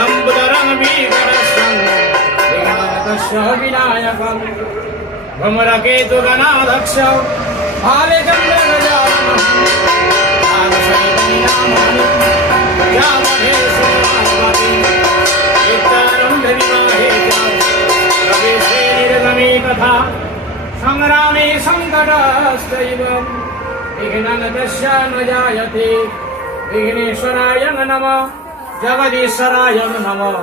लंबोदरं वीररसं विघ्नहर्तस्य विनायकं भ्रमरकेतुगणाध्यक्ष भालचन्द्रगजाननं कालसैतन्यामानि यामहे सुमहामति चित्तारम्भविवाहे च प्रवेशे निर्गमे तथा संग्रामे संकटश्चैव विघ्नं तस्य न जायते विघ्नेश्वराय नमः जगदीश्वराय नमः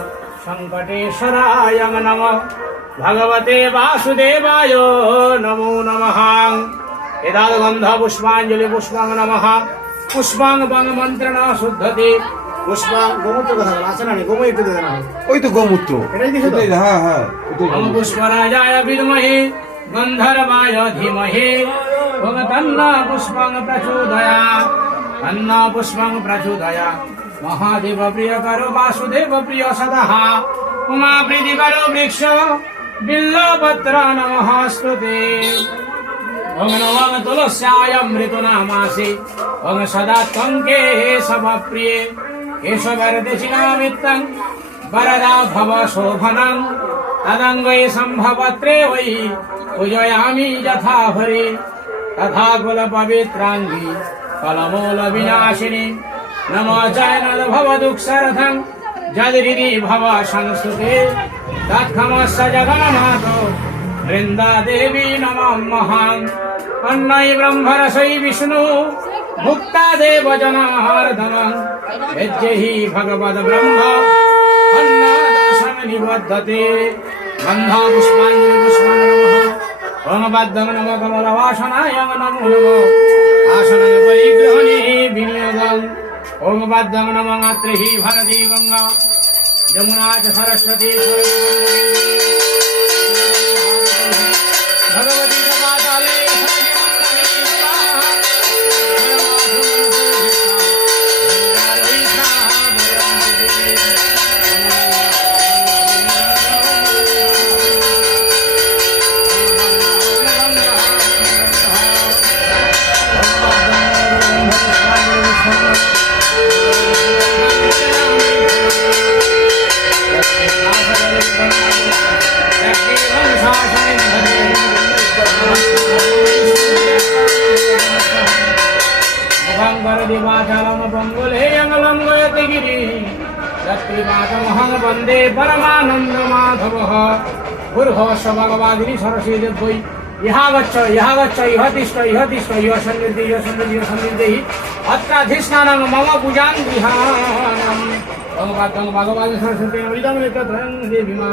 संकटेश्वराय नमः भगवते वासुदेवाय नमो नमः एतद्गन्ध पुष्पाञ्जलि पुष्पं नमः पुष्पं बंग मंत्रणा शुद्धते पुष्पं गोमूत्र কথা আছে না গোমূত্র দিতে না ওই তো গোমূত্র এটাই দিছো তো হ্যাঁ হ্যাঁ নম পুষ্পরাজায় বিদ্মহে গন্ধর্বায় ধীমহি ভগতন্না পুষ্পং প্রচোদয়াৎ তন্না পুষ্পং প্রচোদয়াৎ महादेव प्रिय करो वासुदेव प्रिय सदः उमा प्रीति करो वृक्ष बिल्लपत्र नमस्ते ओम नमः तुलस्यामृतनामासि ओम सदा त्वं सब प्रिय केशवरदशिनामित्तं वरदा भव शोभनं तदङ्गै सम्भवत्रे वै पूजयामि यथा हरि तथा कुलपवित्राङ्गी कलमूल विनाशिनी नमो जयनद भव दुःखसरथं जदरिति भव संस्तुते तत्खमस्य जगन्नाथो वृन्दा देवी नमः अन्नै ब्रह्मरसै विष्णु भुक्ता देव जनार्दनं यज्ञहि भगवद् ब्रह्म अन्नादासं निबद्धते गन्धा पुष्पाञ्जलि पुष्पं नमः ओम बद्धं नमः कमलवासनाय नमो नमः आसनं परिग्रहणे विनियोगम् ओम बद्धं नमः अत्रिहि भरती गंगा यमुना च सरस्वती भगवती च पाताले वंदे परमानंद माधव गुरुभवश्च भगवादिनी सरस्वती देवै इह गच्छ इह तिष्ठ इह सन्निधि अत्राधिष्ठानं मम पूजां गृहाणं भगवतं भगवान् सरस्वती इदं एकत्रं देवी मा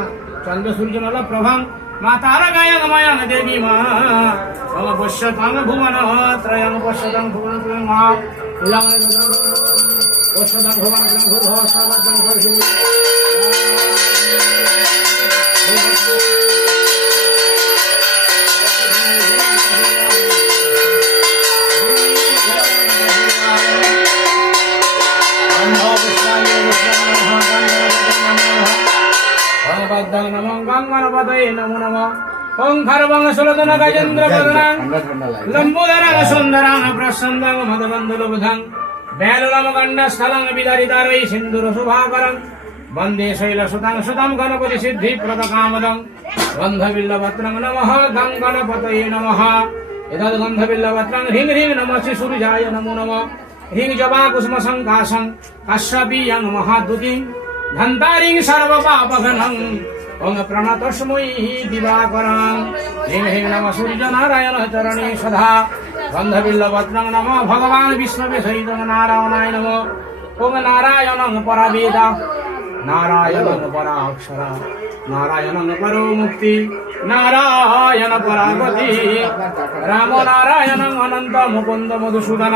चन्द्रसूर्यनल प्रभां मातारगायं मयं देवी मा मम पश्यतां भुवनत्रयं पश्यतां भुवनत्रयं मा इदं पश्यतां भुवनत्रयं गुरुभवश्च भगवतं सरस्वती नमो गंगणपतये नमो नमः ओंकारवंग सुरदन गजेन्द्र वदनं लंबोदरं सुंदरं प्रसन्नं मदबन्धुलबुधं बैलुलं गण्डस्थलं विदरितारै सिन्दूर शुभाकरं वन्दे शैलसुतं सुतं गणपति सिद्धिप्रदकामदं गन्धबिल्लपत्रं नमः गंगणपतये नमः एतद् गन्धबिल्लपत्रं ह्रीं ह्रीं नमः सूर्याय नमो नमः ह्रीं जपाकुसुमसङ्काशं कश्यपीयं महाद्युतिं धन्तारिं सर्वपापघ्नं ओम प्रणतस्मै दिवाकरं ह्रीं ह्रीं नमः सूर्यनारायण चरणे सदा गन्धबिल्लपत्रं नमः भगवान् विष्णवे सहितं नारायणाय नमः ओम नारायणं परवेद नारायणं पराक्षर नारायणं परो मुक्ति नारायण परागति राम नारायणं अनंत मुकुंद मधुसूदन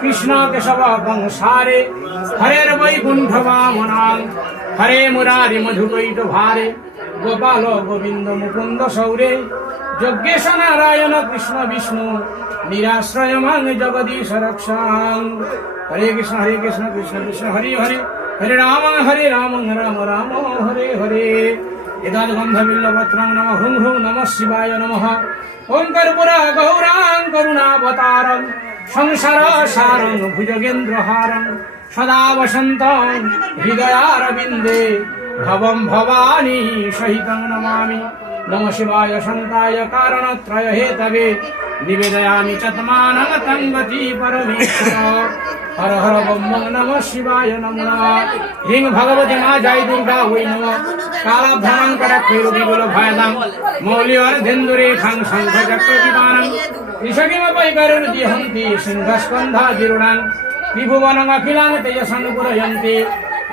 कृष्ण केशव कंसारे हरे वैकुंठ वामनां हरे मुरारी मधुकैट भारे गोपाल गोविंद मुकुंद सौरे यज्ञेश नारायण कृष्ण विष्णु निराश्रय मांग जगदीश रक्षां हरे कृष्ण कृष्ण कृष्ण हरे हरे हरे राम राम राम हरे हरे एतद्गन्धबिल्लपत्रं नमः ह्रूं ह्रूं नमः शिवाय नमः ओं कर्पूरा गौरां करुणावतारं संसारसारं भुजगेन्द्रहारं সদা বসন্তং হৃদয়ারবিন্দে ভবম ভবানী সহিতং নমামি। নমঃ শিবায় শান্তায় কারণত্রয় হেতবে নিবেদয়ামি চতমানং তঙ্গতি পরমেশ্বর। হর হর বম বম নমঃ শিবায় নমো নমঃ। হিং ভগবতী মা জয় দুর্গা ওই নমঃ। কালাভ্রাণং কটাক্ষৈরবিগুল ভয়দাং মৌলি অর্ধেন্দুরে খাং শঙ্খ চক্র বিমানং ঋষকিমপৈকরুদিহন্তি সিংহস্কন্ধাদিরুণাং ত্রিভুবনং অখিলাং তেজসং পুরয়ন্তি।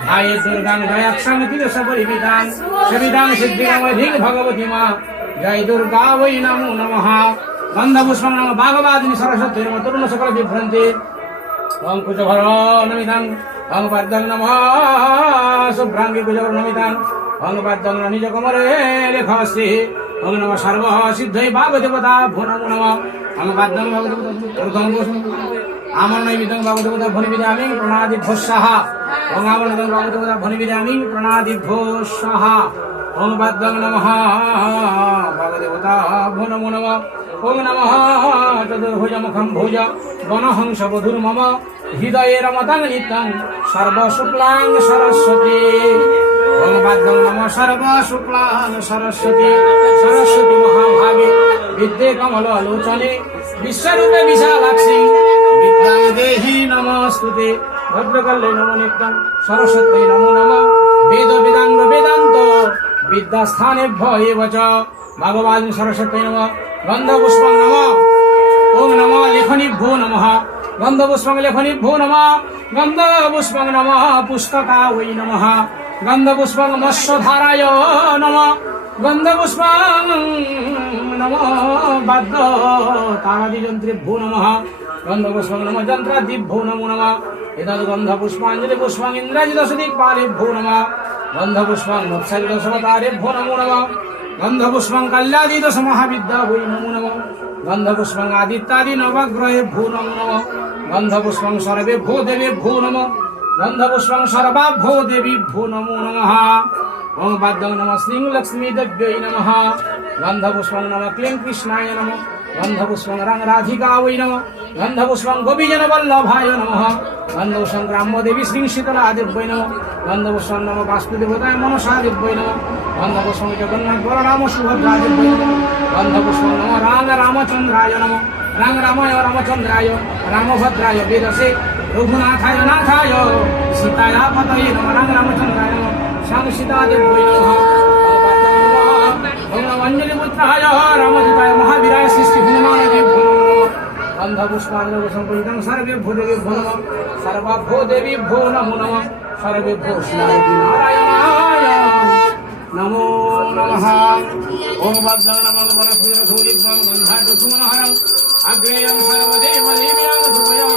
ধ্যায়ে দুর্গাং জয়াক্ষং তিরসপরিমিতাং সবিতাং সিদ্ধিরমধিং ভগবতী মা জয় দুর্গা ওই নমো নমঃ। গন্ধপুষ্পং নমঃ ভাগবাদিনী সরস্বতী নমঃ তরুণ সকল বিভ্রন্তি। ওং কুচভর নমিতাং ওং পদ্মং নমঃ শুভ্রাঙ্গী কুচভর নমিতাং ওং পদ্মং নিজ কোমরে লেখস্তি। ওং নমঃ সর্ব সিদ্ধৈ ভাগদেবতা ভো নমো নমঃ। ওং পদ্মং ভাগদেবতা আমার নৈমিতং ভাগদেবতা ভনিবিদামি প্রণাদিভ্যো স্বাহা। ওং আমনতং ভাগদেবতা ভনিবিদামি প্রণাদিভ্যো স্বাহা। ওং পদ্মং নমঃ ভাগদেবতা ভো নমো নমঃ। ওং নমঃ চতুর্ভুজ মুখং ভুজ বনহংস বধুর মম হৃদয়ে রমতাং নিত্যং সর্বশুক্লাং সরস্বতী। ওং পদ্মং নমঃ সর্বশুক্লাং সরস্বতী সরস্বতী মহাভাগে বিদ্যে কমল লোচনে বিশ্বরূপে বিশালাক্ষী বিদ্যাং দেহি নমস্তুতে। ভদ্রকালে নমো নিত্যং সরস্বতী নমো নমঃ। বেদ বেদাঙ্গ বেদান্ত বিদ্যাস্থানেভ্য এব চ ভগবান সরস্বতী নমঃ। গন্ধপুষ্পং নমঃ। ওং নমঃ লেখনিভ্যো নমঃ। গন্ধপুষ্পং লেখনিভ্যো নমঃ। গন্ধপুষ্পং নমঃ পুস্তকা ওই নমঃ। গন্ধপুষ্পং মৎস্যধারায় নমঃ। গন্ধপুষ্পং নমঃ বাদ্য তারাদিযন্ত্রেভ্যো নমঃ। গন্ধপুষ্পং নমঃ যন্ত্রাদিভ্যো নমো নমঃ। এতদ্ গন্ধপুষ্পাঞ্জলি পুষ্পং ইন্দ্রাজিদশদিক্পালেভ্যো নমঃ। গন্ধপুষ্পং মৎস্যদশবতারেভ্যো নমো নমঃ। গন্ধপুষ্পং কল্যাদিদশ মহাবিদ্যা বৈ নমো নমঃ। গন্ধপুষ্পং আদিত্যাদি নবগ্রহেভ্যো নমো নমঃ। গন্ধপুষ্পং সর্বেভ্যো দেবেভ্যো নমঃ। গন্ধপুষ্পং সর্বাভ্যো দেবীভ্যো নমো নমঃ। ওং পদ্মং নমঃ শ্রীং লক্ষ্মী দেব্যৈ নমঃ। গন্ধপুষ্পং নমঃ ক্লীং কৃষ্ণায় নমঃ। গন্ধপুষ্পং রং রাধিকা ওই নমঃ। গন্ধপুষ্পং গোপীজন বল্লভায় নমঃ। গন্ধপুষ্পং গ্রাম্যদেবী শ্রীং শীতলা দেব্যৈ নমঃ। গন্ধপুষ্পং নমঃ বাস্তুদেবতায় মনসা দেব্যৈ নমঃ। গন্ধপুষ্পং জগন্নাথ বলরাম সুভদ্রা দেব্যৈ নমঃ। গন্ধপুষ্পং নমঃ রাং রামচন্দ্রায় নমঃ। রাং রামায় রামচন্দ্রায় রামভদ্রায় বেদসে রঘুনাথায় নাথায় সীতায়া পতয়ে নমঃ। রাং রামচন্দ্রায় নমঃ শ্যাম সীতা দেব্যৈ নমঃ। ওং নমঃ অঞ্জলিপুত্রায় রামদূতায় মহাবীরায় সৃষ্টি হনুমান দেব্যো নমঃ। গন্ধপুষ্পাঞ্জলি সম্পূর্ণং সর্বেভ্যো দেবেভ্যো নমঃ। সর্বাভ্যো দেবীভ্যো নমো নমঃ। সর্বেভ্যো শ্রীনারায়ণায় নমো নমঃ। ওং পদ্মং নমঃ বনস্পতিরথোদিগ্ধং গন্ধাঢ্যসুমনহরং অগ্রেয়ং সর্বদেবদেবীয়ং ধূপয়ং